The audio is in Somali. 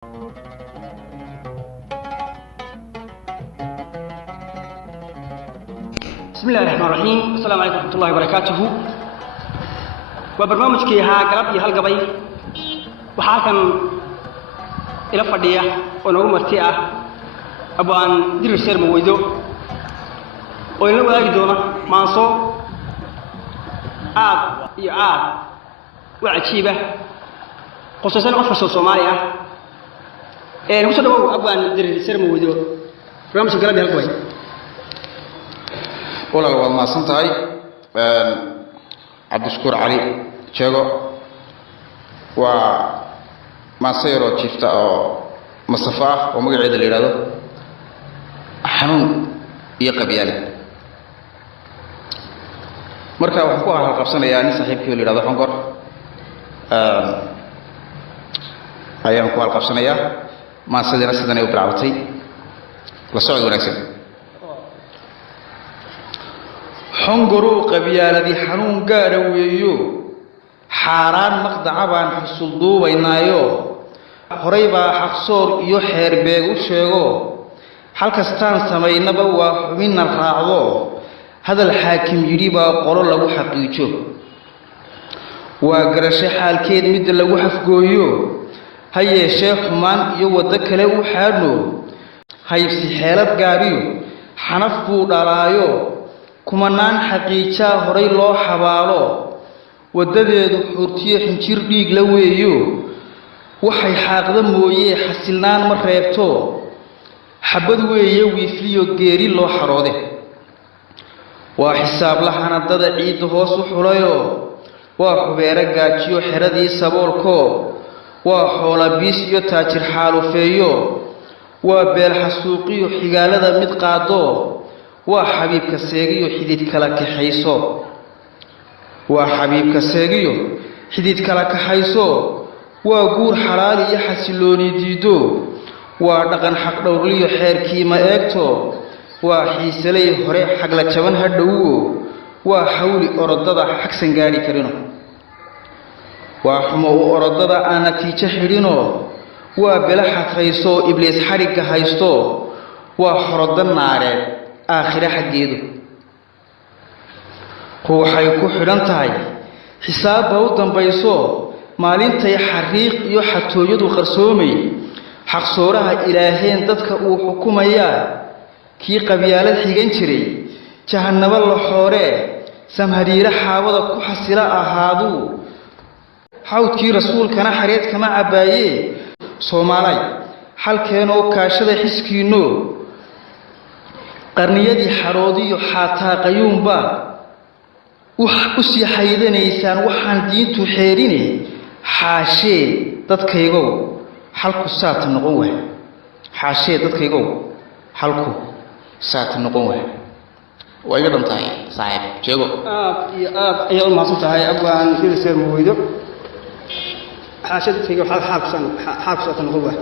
بسم الله الرحمن الرحيم. السلام عليكم ورحمة الله وبركاته. وبرنامج كيها قلب يهال قبي وحاكم إلى فردية ونقول مرتئة أبو أن دير السير مويدو وإنه ولا يدونا مانصو عاد وعجيبة خصوصا أفرس الصومالية نقصد أبو أن دير السير مويدو برنامج قلب يهال قبي walaal waad mahadsan tahay cabdishakuur cali jeego waa maasayro jiifta oo masafa ah oo magaceeda la yiraahdo xanuun iyo qabyaalad marka waxaan ku halqabsanayaa nin saaxiibkii la yiraahdo xongor ayaan ku halqabsanayaa maasadina sidan ay u bilaabatay la socod wanaagsan xongoro qabyaaladii xanuun gaara weeyo xaaraan maqdaca baan xusul duubaynaayo horay baa xaqsoor iyo xeer beeg u sheego halkastaan samaynaba waa xubinna raacdo hadal xaakim yidhi baa qolo lagu xaqiijo waa garasho xaalkeed mid lagu xafgooyo ha yeeshee xumaan iyo waddo kale u xaadhno haybsi xeelad gaadhiyo xanaf buu dhalaayo kumanaan xaqiijaa horay loo xabaalo wadadeedu xurtiyo xinjir dhiig la weeyo waxay xaaqda mooyee xasilnaan ma reebto xabad weeye wiifliyo geeri loo xaroode waa xisaab lahanadada ciidda hoos u xulayo waa xubeero gaajiyo xeradii saboolko waa xoola biis iyo taajir xaalufeeyo waa beel xasuuqiyo xigaalada mid qaado waa xabiibka seegiyo xidid kala kaxayso waa xabiibka seegiyo xidid kala kaxayso waa guur xalaal iyo xasilooni diido waa dhaqan xaq dhowrliyo xeerkii ma eegto waa xiisalay hore xagla jaban hadhowo waa xawli orodada xagsan gaadhi karino waa xumo u orodada aan natiijo xidhino waa bela xatrayso ibliis xarigga haysto waa xorodo naareed آخر حقيقه ruuxay ku xidhan tahay xisaabba u dambayso maalintay xariiq iyo xatooyadu qarsoomay xaq sooraha ilaaheen dadka uu xukumaya kii qabyaalad xigan jiray jahannaba la xoore samhariira xaawada ku xasila ahaadu xawdkii rasuulkana xareed kama cabaaye Soomaalay halkeenoo kaashada xiskiino qarniyadii xaroodiyo xaataa qayuunba wax u sii xaydanaysaan waxaan diintu xeerine xaashee dadkaygow halku saata noqon waay xaashee dadkaygow halku saata noqon waay way iga dhantahay saaxiib jeego ayaa u mahadsan tahay abaan dil seer mooydo xaashee dadkaygow halku saata noqon waay